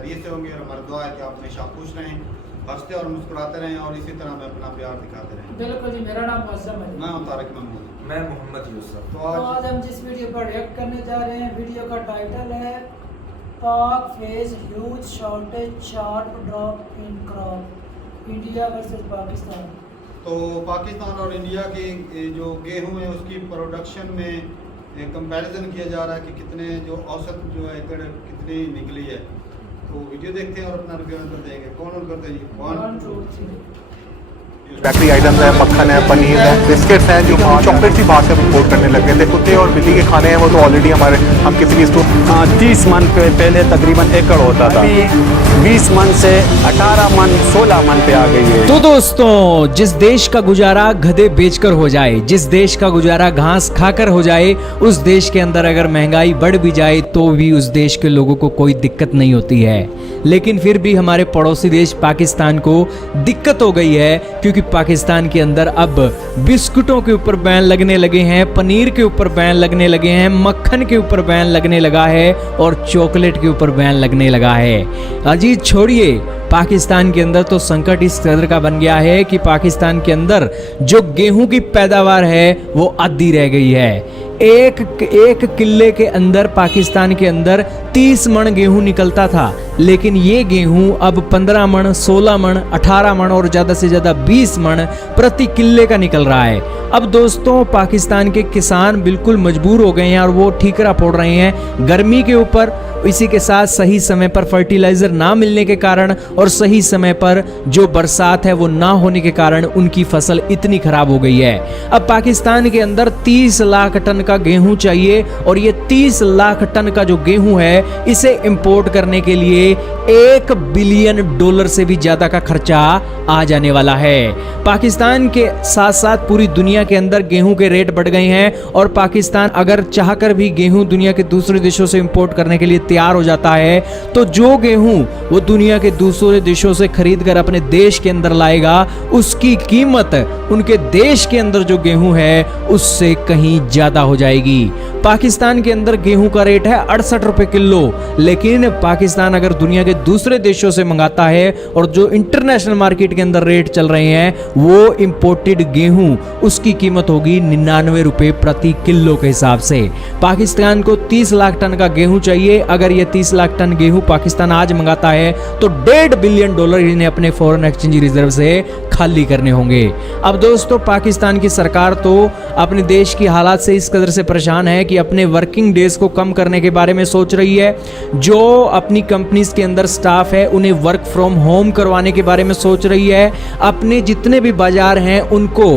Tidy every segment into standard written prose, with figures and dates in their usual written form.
खैरियत से होंगे और हमारा दुआ है कि आप हमेशा खुश रहें, हंसते और मुस्कुराते रहें और इसी तरह हमें अपना प्यार दिखाते रहें। बिल्कुल जी, मेरा नाम मौसम है। मैं हूं तारिक महमूद। मैं मोहम्मद यूसुफ। तो आज हम जिस वीडियो पर रिएक्ट करने जा रहे हैं, वीडियो का टाइटल है पाक face huge shortage sharp drop in crop, India versus Pakistan. तो पाकिस्तान और इंडिया की जो गेहूं है उसकी प्रोडक्शन में कंपैरिजन किया जा रहा है कि कितने जो औसत जो है एकड़ कितनी निकली है। तो वीडियो देखते हैं और अपना रिव्यू कर देंगे। कौन करते हैं जी? 1 2 3। बेकरी आइटम्स है, मक्खन है, पनीर है, बिस्किट्स हैं जो चॉकलेट की बात से इम्पोर्ट करने लगे थे। कुत्ते और बिल्ली के खाने हैं वो तो ऑलरेडी हमारे हम किसी भी स्टोर 30 मन पहले तकरीबन एकड़ होता था, 20 मन से 18 मन 16 मन पे आ गई है। तो दोस्तों, जिस देश का गुजारा गधे बेचकर हो जाए, जिस देश का गुजारा घास खाकर हो जाए, उस देश के अंदर अगर महंगाई बढ़ भी जाए तो भी उस देश के लोगों को कोई दिक्कत नहीं होती है। लेकिन फिर भी हमारे पड़ोसी देश पाकिस्तान को दिक्कत हो गई है, क्योंकि पाकिस्तान के अंदर अब बिस्कुटों के ऊपर बैन लगने लगे हैं, पनीर के ऊपर बैन लगने लगे हैं, मक्खन के ऊपर बैन लगने लगा है और चॉकलेट के ऊपर बैन लगने लगा है। अजीत छोड़िए, पाकिस्तान के अंदर तो संकट इस कदर का बन गया है कि पाकिस्तान के अंदर जो गेहूं की पैदावार है वो आधी रह गई है। एक किले के अंदर पाकिस्तान के अंदर 30 मण गेहूं निकलता था, लेकिन ये गेहूं अब 15 मण, 16 मण, 18 मण और ज़्यादा से ज़्यादा 20 मण प्रति किले का निकल रहा है। अब दोस्तों, पाकिस्तान के किसान बिल्कुल मजबूर हो गए हैं और वो ठीकरा फोड़ रहे हैं गर्मी के ऊपर। इसी के साथ सही समय पर फर्टिलाइजर ना मिलने के कारण और सही समय पर जो बरसात है वो ना होने के कारण उनकी फसल इतनी खराब हो गई है। अब पाकिस्तान के अंदर 30 लाख टन का गेहूं चाहिए और ये 30 लाख टन का जो गेहूं है इसे इंपोर्ट करने के लिए $1 बिलियन से भी ज्यादा का खर्चा आ जाने वाला है। पाकिस्तान के साथ साथ पूरी दुनिया के अंदर गेहूं के रेट बढ़ गए हैं और पाकिस्तान अगर चाहकर भी गेहूं दुनिया के दूसरे देशों से इंपोर्ट करने के लिए तैयार हो जाता है तो जो गेहूं वो दुनिया के दूसरे देशों से खरीद कर अपने देश के अंदर लाएगा, उसकी कीमत उनके देश के अंदर जो गेहूं है उससे कहीं ज्यादा हो जाएगी। पाकिस्तान के अंदर गेहूं का रेट है 68 रुपए किलो, लेकिन पाकिस्तान अगर दुनिया के दूसरे देशों से मंगाता है और जो इंटरनेशनल मार्केट के अंदर रेट चल रहे हैं वो इंपोर्टेड गेहूं उसकी कीमत होगी 99 रुपए प्रति किलो के हिसाब से। पाकिस्तान को 30 लाख टन का गेहूं चाहिए। अगर ये 30 लाख टन गेहूं पाकिस्तान आज मंगाता है तो $1.5 बिलियन इन्हें अपने फॉरेन एक्सचेंज रिजर्व से खाली करने होंगे। अब दोस्तों, पाकिस्तान की सरकार तो अपने देश की हालात से इस कदर से परेशान है कि अपने वर्किंग डेज को कम करने के बारे में सोच रही है। जो अपनी कंपनीज के अंदर स्टाफ है उन्हें वर्क फ्रॉम होम करवाने के बारे में सोच रही है। अपने जितने भी बाजार हैं उनको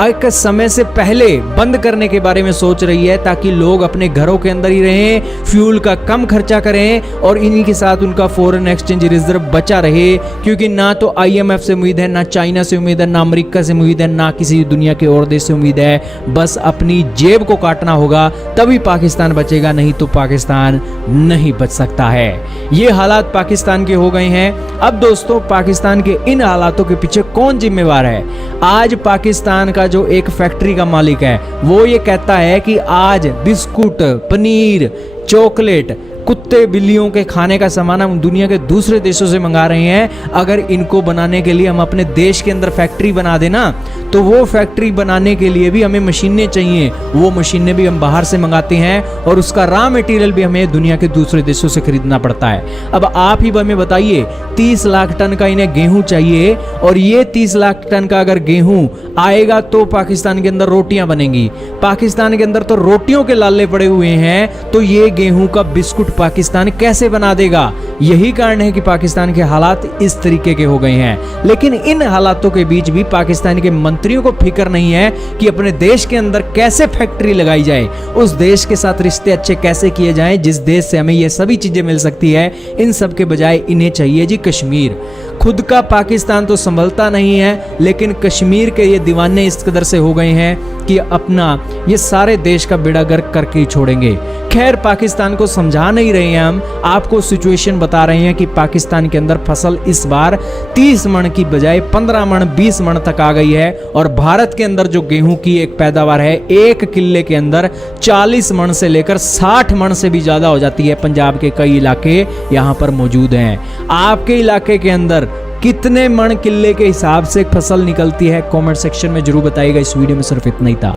एक समय से पहले बंद करने के बारे में सोच रही है ताकि लोग अपने घरों के अंदर ही रहें, फ्यूल का कम खर्चा करें और इन्हीं के साथ उनका फॉरेन एक्सचेंज रिजर्व बचा रहे। क्योंकि ना तो IMF से उम्मीद है, ना चाइना से उम्मीद है, ना अमेरिका से उम्मीद है, ना किसी दुनिया के और देश से उम्मीद है। बस अपनी जेब को काटना होगा तभी पाकिस्तान बचेगा, नहीं तो पाकिस्तान नहीं बच सकता है। ये हालात पाकिस्तान के हो गए हैं। अब दोस्तों, पाकिस्तान के इन हालातों के पीछे कौन जिम्मेवार है? आज पाकिस्तान का जो एक फैक्ट्री का मालिक है वो ये कहता है कि आज बिस्कुट, पनीर, चॉकलेट, कुत्ते बिल्लियों के खाने का सामान हम दुनिया के दूसरे देशों से मंगा रहे हैं। अगर इनको बनाने के लिए हम अपने देश के अंदर फैक्ट्री बना देना तो वो फैक्ट्री बनाने के लिए भी हमें मशीनें चाहिए, वो मशीनें भी हम बाहर से मंगाते हैं और उसका रॉ मटेरियल भी हमें दुनिया के दूसरे देशों से खरीदना पड़ता है। अब आप ही हमें बताइए, 30 लाख टन का इन्हें गेहूं चाहिए और ये 30 लाख टन का अगर गेहूं आएगा तो पाकिस्तान के अंदर रोटियां बनेंगी। पाकिस्तान के अंदर तो रोटियों के लाले पड़े हुए हैं, तो ये गेहूं का बिस्कुट पाकिस्तान कैसे बना देगा? यही कारण है कि पाकिस्तान के हालात इस तरीके के हो गए हैं। लेकिन इन हालातों के बीच भी पाकिस्तान के मंत्रियों को फिक्र नहीं है कि अपने देश के अंदर कैसे फैक्ट्री लगाई जाए, उस देश के साथ रिश्ते अच्छे कैसे किए जाएं जिस देश से हमें ये सभी चीजें मिल सकती है। इन सब के बजाय इन्हें चाहिए जी कश्मीर। खुद का पाकिस्तान तो संभलता नहीं है, लेकिन कश्मीर के ये दीवाने इस कदर से हो गए हैं कि अपना ये सारे देश का बेड़ा गर्क करके ही छोड़ेंगे। खैर, पाकिस्तान को समझा नहीं रहे हैं हम, आपको सिचुएशन बता रहे हैं कि पाकिस्तान के अंदर फसल इस बार 30 मन की बजाय 15 मन 20 मन तक आ गई है। और भारत के अंदर जो गेहूं की एक पैदावार है, एक किले के अंदर 40 मन से लेकर 60 मन से भी ज्यादा हो जाती है। पंजाब के कई इलाके यहाँ पर मौजूद हैं। आपके इलाके के अंदर कितने मन किले के हिसाब से फसल निकलती है, कमेंट सेक्शन में जरूर बताइएगा। इस वीडियो में सिर्फ इतना ही था।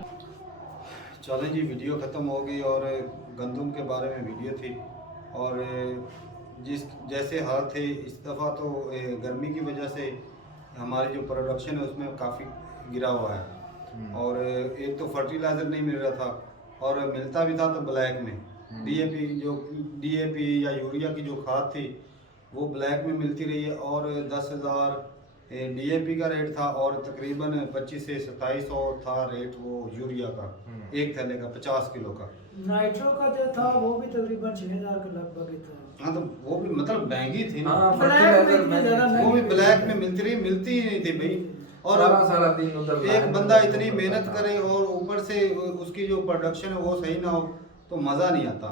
चलें जी, वीडियो ख़त्म हो गई और गंदम के बारे में वीडियो थी। और जिस जैसे हाल थे इस दफ़ा तो गर्मी की वजह से हमारी जो प्रोडक्शन है उसमें काफ़ी गिरा हुआ है। और एक तो फर्टिलाइज़र नहीं मिल रहा था, और मिलता भी था तो ब्लैक में। डीएपी या यूरिया की जो खाद थी वो ब्लैक में मिलती रही है। और 10,000 डीएपी का रेट था, और तकरीबन 25 से 2700 था रेट वो यूरिया का, एक थैले का 50 किलो का। नाइट्रो का जो था वो भी तकरीबन 6,000 के लगभग ही था। हाँ, तो वो भी मतलब महंगी थी ना। हाँ, वो भी ब्लैक में मिलती ही नहीं थी भाई। और सारा दिन उधर एक बंदा इतनी मेहनत करे और ऊपर से उसकी जो प्रोडक्शन है वो सही ना हो तो मज़ा नहीं आता।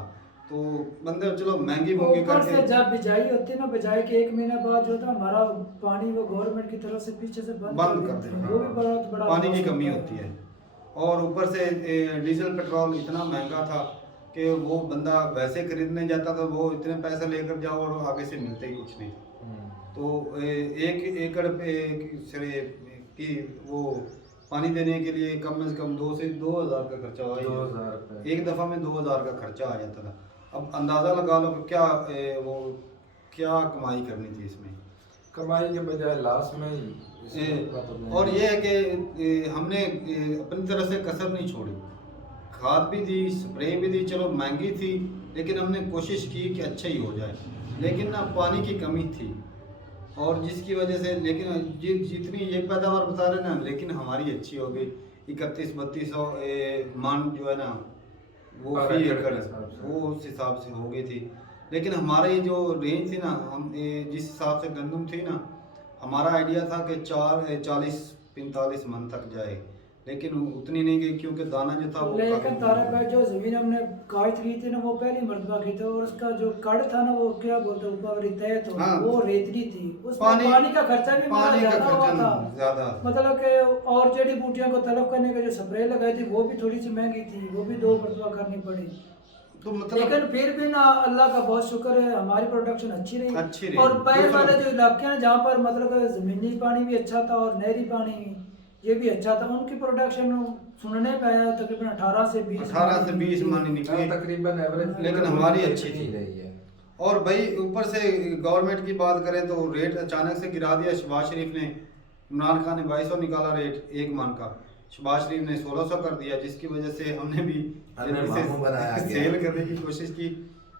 तो बंदे चलो महंगी ऊपर करके से जब बिजाई होती है ना, बिजाई के 1 महीना बाद जो था हमारा पानी वो गवर्नमेंट की तरफ से पीछे से बंद कर देते हैं। देते वो भी बहुत बड़ा पानी की लॉस कमी होता होती है। और ऊपर से डीजल पेट्रोल इतना महंगा था कि वो बंदा वैसे खरीदने जाता तो वो इतने पैसे लेकर जाओ और आगे से मिलते ही कुछ नहीं। तो 1 एकड़ पे की वो पानी देने के लिए कम से कम 2 से 2,000 का खर्चा हुआ। 2,000 एक दफ़ा में 2,000 का खर्चा आ जाता था। अब अंदाज़ा लगा लो कि क्या कमाई करनी थी इसमें। कमाई के बजाय लाश में ही। और ये है कि हमने अपनी तरह से कसर नहीं छोड़ी। खाद भी दी, स्प्रे भी दी, चलो महंगी थी लेकिन हमने कोशिश की कि अच्छा ही हो जाए। लेकिन ना पानी की कमी थी, और जिसकी वजह से लेकिन जितनी ये पैदावार बता रहे ना, लेकिन हमारी अच्छी हो गई। 31-3200 मान जो है ना वो फी एकड़ वो उस हिसाब से हो गई थी। लेकिन हमारा ये जो रेंज थी ना, हम जिस हिसाब से गंदम थी ना, हमारा आइडिया था कि 40-45 मन तक जाए, लेकिन उतनी नहीं गई क्योंकि दाना जो था वो लेकिन तारक भाई जो जमीन हमने काश्त की थी ना वो पहली मरतबा की थी, और उसका जो कड़ था ना वो क्या बोलते ऊपर रितय तो हाँ, वो रेतली थी। उसमें पानी का खर्चा भी पानी का ज्यादा हुआ खर्चा था। ज्यादा, मतलब कि और जड़ी बूटियों को तलब करने के जो स्प्रे लगाई थी वो भी थोड़ी सी महंगी थी, वो भी 2 मरतबा करनी पड़ी। तो मतलब लेकिन फिर भी ना अल्लाह का बहुत शुक्र है हमारी प्रोडक्शन अच्छी रही। और तो पहले वाले जो इलाके हैं जहाँ पर मतलब जमीनी पानी भी अच्छा था और नहरी पानी ये भी अच्छा था, उनकी प्रोडक्शन सुनने पे आया तकरीबन 18 से 20 मन निकले तकरीबन एवरेज, लेकिन हमारी अच्छी थी रही है। और भाई ऊपर से गवर्नमेंट की बात करें तो रेट अचानक से गिरा दिया। शहबाज शरीफ ने, इमरान खान ने 2200 निकाला रेट 1 मन का, शहबाज शरीफ ने 1600 कर दिया, जिसकी वजह से हमने भी सेल करने की कोशिश की,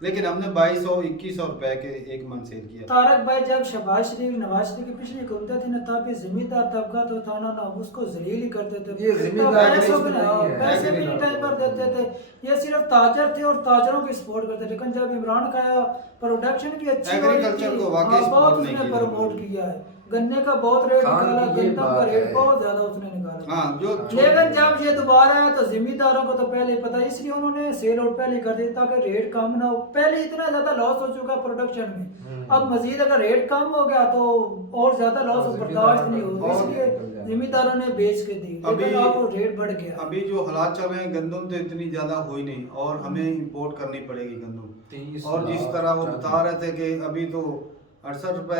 लेकिन हमने 2200-2100 रुपए के 1 मन सेल किया। तारक भाई जब शहबाज शरीफ नवाज शरीफ की पिछली हुकूमत थी ना, तब जमींदार तबका तो था ना उसको जलील ही करते थे। ये जमींदार पैसे भी नहीं टाइम पर देते थे, ये सिर्फ ताजर थे और ताजरों की सपोर्ट करते थे। लेकिन जब इमरान का प्रोडक्शन की अच्छी एग्रीकल्चर को वाकई बहुत उसने प्रमोट किया है। गन्ने का बहुत रेट निकाला, गन्ना का रेट बहुत ज्यादा उसने निकाला। हाँ, जो लेकिन जब ये दोबारा है तो जिम्मेदारों को तो पहले पता, इसलिए उन्होंने सेल आउट पहले कर दिया ताकि रेट कम ना हो। पहले इतना ज्यादा लॉस हो चुका प्रोडक्शन में, अब मजीद अगर रेट कम हो गया तो और ज्यादा लॉस बर्दाश्त नहीं होगा, इसलिए जिम्मेदारों ने बेच के दी। अभी अब रेट बढ़ गया। अभी जो हालात चल रहे हैं, गंदम तो इतनी ज्यादा हुई नहीं और हमें इंपोर्ट करनी पड़ेगी गंदम। और जिस तरह वो बता रहे थे कि अभी तो 68 रुपए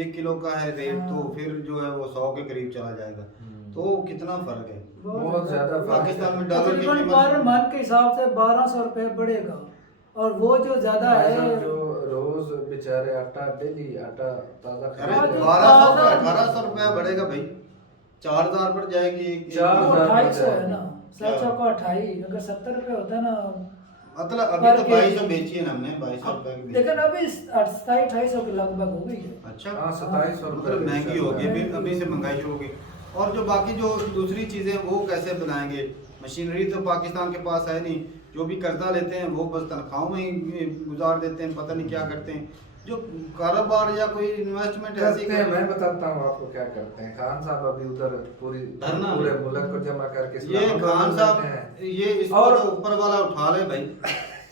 एक किलो का है रेट, तो फिर जो है वो 100 के करीब चला जाएगा। तो कितना फर्क है, बहुत ज्यादा। पाकिस्तान में डॉलर की कीमत पर मन के हिसाब से 1200 रुपए बढ़ेगा, और वो जो ज्यादा है जो रोज बेचारे आटा डेली आटा ताजा अरे खरीदते हैं। 1200 का 1800 रुपया बढ़ेगा भाई, 4000 पर जाएगी। 2,250 है ना, 700 का 28, अगर 70 रुपए होता है ना, मतलब अभी तो 2200 बेची है ना हमने, 2200 रुपए की। लेकिन अभी 2700-2800 के लगभग हो गई है। अच्छा, हाँ, 2700 रुपए मतलब महंगी होगी अभी से, महंगाई होगी। और जो बाकी जो दूसरी चीजें वो कैसे बनाएंगे, मशीनरी तो पाकिस्तान के पास है नहीं, जो भी कर्जा लेते हैं वो बस तनख्वाहों में ही गुजार देते हैं, पता नहीं क्या करते हैं। जो कारोबार या कोई इन्वेस्टमेंट ऐसी करते हैं, मैं बताता हूँ आपको क्या करते हैं। खान साहब अभी उधर पूरे मुल्क को जमा करके ये खान साहब ये इसको और तो ऊपर वाला उठा ले भाई,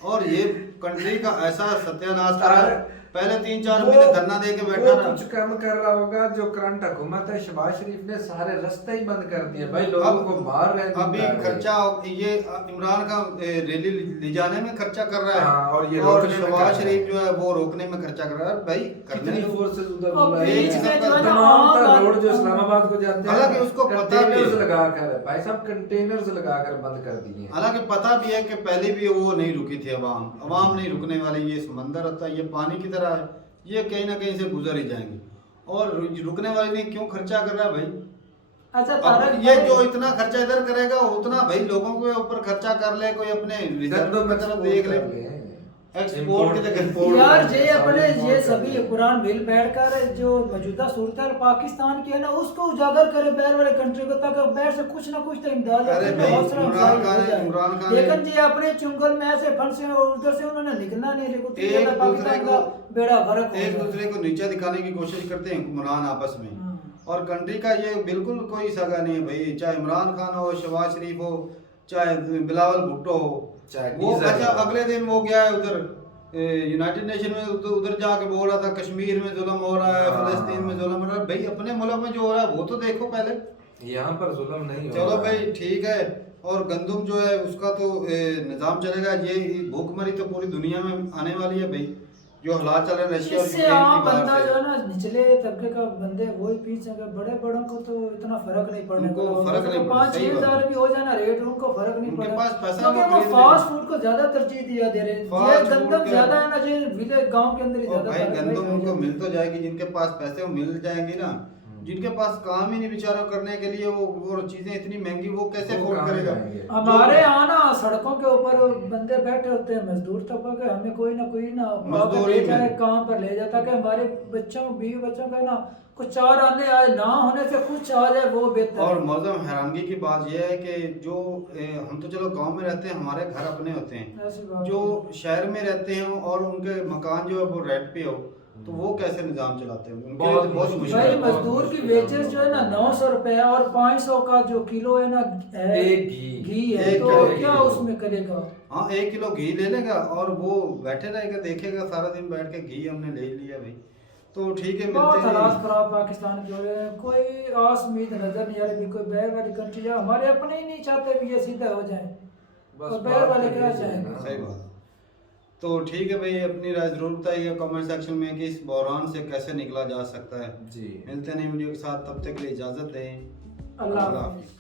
और ये कंट्री का ऐसा सत्यानाश कर रहा है। पहले 3-4 महीने धरना दे के बैठा रहा। कुछ कम कर रहा होगा। जो करंट हुकूमत है शहबाज शरीफ ने सारे रास्ते ही बंद कर दिए भाई, लोगों को मार रहे हैं। अभी खर्चा ये इमरान का रैली ले जाने में खर्चा कर रहा है। हाँ, और ये और रोकने में शहबाज कर शरीफ जो है वो रोकने में खर्चा कर रहा है भाई। कितनी फोर्सेस उधर और बुलाई बीच हैं। में जो है ना तमाम रोड जो इस्लामाबाद को जाते हैं, हालांकि उसको पता भी है। कंटेनर्स लगा कर भाई साहब कंटेनर्स लगा कर बंद कर दिए हैं। हालांकि पता भी है कि पहले भी वो नहीं रुकी थी अवाम नहीं रुकने वाली। ये समंदर होता है, ये पानी की तरह है, ये कहीं ना कहीं से गुजर ही जाएंगे। और रुकने वाले ने क्यों खर्चा कर रहा है भाई? अच्छा अब तारक ये भाई, जो इतना खर्चा इधर करेगा उतना भाई लोगों के ऊपर खर्चा कर ले, कोई अपने रिजर्व की तरफ देख ले, एक्सपोर्ट की जगह यार ये अपने ये सभी कुरान मिल बैठकर जो मौजूदा सूरत पाकिस्तान की है ना उसको उजागर करे बाहर वाले कंट्री को, ताकि बाहर से कुछ ना कुछ तो इमदाद अरे भाई, इमरान खान लेकिन ये अपने चुंगल में ऐसे फंड से और उधर से उन्होंने निकलना नहीं एक रहे। दूसरे को बेड़ा फर्क एक दूसरे को नीचे दिखाने की कोशिश करते हैं हुक्मरान आपस में। और कंट्री का ये बिल्कुल कोई सगा नहीं है भाई, चाहे इमरान खान हो, शहबाज शरीफ हो, चाहे बिलावल भुट्टो हो, चाहे वो नीज़र अच्छा हो। अगले दिन वो गया है उधर यूनाइटेड नेशन में, उधर जाके बोल रहा था कश्मीर में जुल्म हो रहा है, फलस्तीन में जुल्म हो रहा है। भाई अपने मुल्क में जो हो रहा है वो तो देखो पहले। यहाँ पर जुल्म नहीं हो चलो रहा भाई है। ठीक है। और गंदुम जो है उसका तो निज़ाम चलेगा। ये भूखमरी तो पूरी दुनिया में आने वाली है भाई, जो हालात चल रहे हैं रशिया और इससे यूक्रेन आम की बात बंदा से। जो है ना निचले तबके का बंदे वही पीछे का, बड़े बड़ों को तो इतना फर्क नहीं पड़ने उनको वाला। फर्क नहीं पड़ता, 5-6 सही बात। हज़ार भी हो जाए ना रेट, उनको फर्क नहीं उनके पड़ेगा पास पैसा क्योंकि वो वो खरीद फास्ट लेंगे। फूड को ज्यादा तरजीह दिया दे रहे हैं। ये फास्ट फूड गंदम के- ज्यादा है ना, जो विलेज गांव के अंदर ही और ज्यादा भाई फर्क गंदम है। उनको मिल तो जाएगी, जिनके पास पैसे वो मिल जाएंगी ना। जिनके पास काम ही नहीं बेचारों करने के लिए, वो चीजें इतनी महंगी वो कैसे वो अफोर्ड कहाँ करेगा? जाएंगे? हमारे यहाँ ना सड़कों के ऊपर बंदे बैठे होते हैं मजदूर तबके, हमें कोई ना मजदूरी ले जाए में। काम पर ले जाता कि हमारे बच्चों बीवी बच्चों का ना कुछ चार आने आए, ना होने से कुछ आ जाए वो बेहतर और है। मौजम हैरानगी की बात यह है कि जो हम तो चलो गांव में रहते हैं, हमारे घर अपने होते हैं। ऐसी बात जो है। शहर में रहते हैं और उनके मकान जो है वो रेंट पे हो, तो वो कैसे निजाम चलाते हैं? उनके लिए बहुत तो बहुत मुश्किल भाई है। मजदूर की वेजेस जो है ना 900 रुपए है, और 500 का जो किलो है ना एक घी है, एक तो किलो क्या घी। उसमें करेगा? हाँ 1 किलो घी ले लेगा और वो बैठे रहेगा, देखेगा सारा दिन बैठ के घी हमने ले लिया भाई। तो ठीक है, बहुत मिलते हालात हैं। खराब पाकिस्तान के हो रहे हैं, कोई आस उम्मीद नजर नहीं आ रही भी कोई बैर वाली कंट्री जाए। हमारे अपने ही नहीं चाहते भी ये सीधा हो जाए, बस और बैर वाले बात क्या यही है चाहेंगे? ना। सही बात। तो ठीक है भाई, अपनी राय जरूर बताइए कमेंट सेक्शन में कि इस बहरान से कैसे निकला जा सकता है। जी मिलते हैं नई वीडियो के साथ, तब तक के लिए इजाजत दें। अल्लाह अल्लाह हाफिज़। हाफिज़।